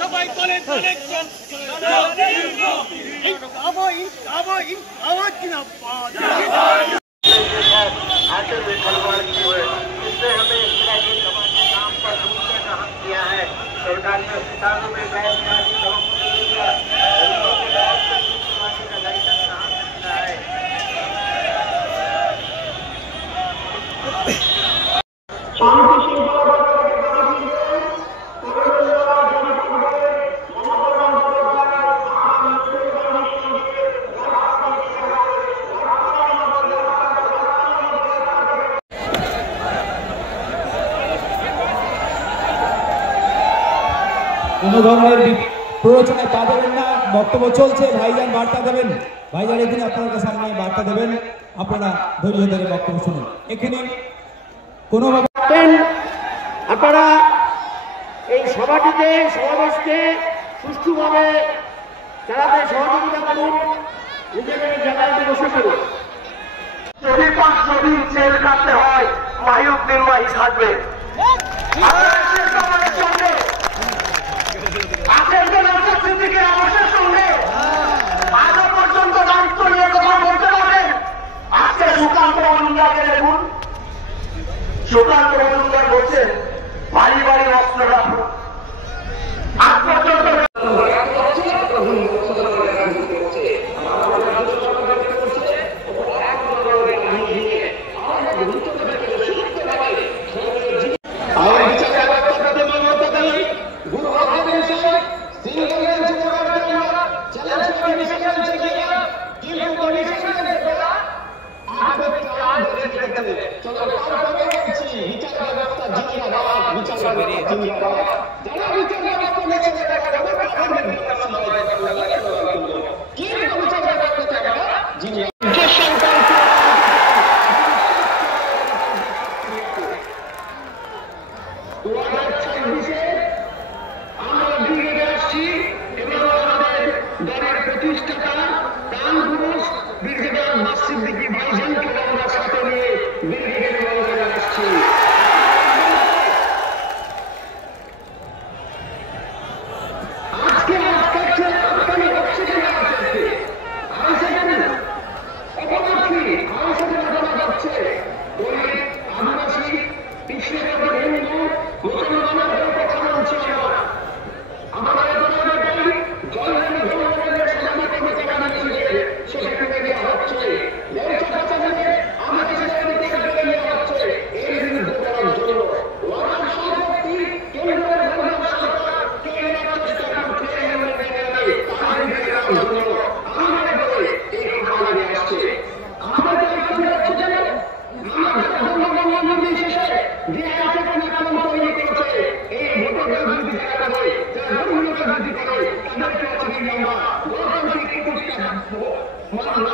সবাই বলেন आवाज की ना आखिर में खलवाड़ की हुए इसने हमें इस तरह के समाज के नाम पर लूटने का हक दिया है। सरकारी अस्पतालों में गैर इलाजी दवाओं का लाइसेंस कहाँ से मिला है? কোনো ধরনের প্ররোচনায় পা দেবেন না। বক্তব্য চলছে, ভাইজান বার্তা দেবেন। ভাইজান এখানে আপনাদের সামনে বার্তা দেবেন, আপনারা ধৈর্য ধরে বক্তব্য শুনুন। এখানে কোনোভাবে আপনারা এই সভাটিতে সমাবেশকে সুষ্ঠুভাবে চালাতে সহযোগিতা করুন। নিজেদের জায়গায় বসে করুন। যদি 500 দিন জেল কাটতে হয় মাহিউদ্দিন মাহি থাকবে। আজও পর্যন্ত দায়িত্ব নিয়ে কথা বলতে পারেন। আজকে সুকান্ত মজুমদারকে দেখুন, সুকান্ত মজুমদার বলছেন বাড়ি বাড়ি অস্ত্র রাখুন। আজ পর্যন্ত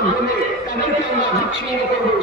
মাধ্যমে তাদেরকে আমরা বিচ্ছিন্ন করবো।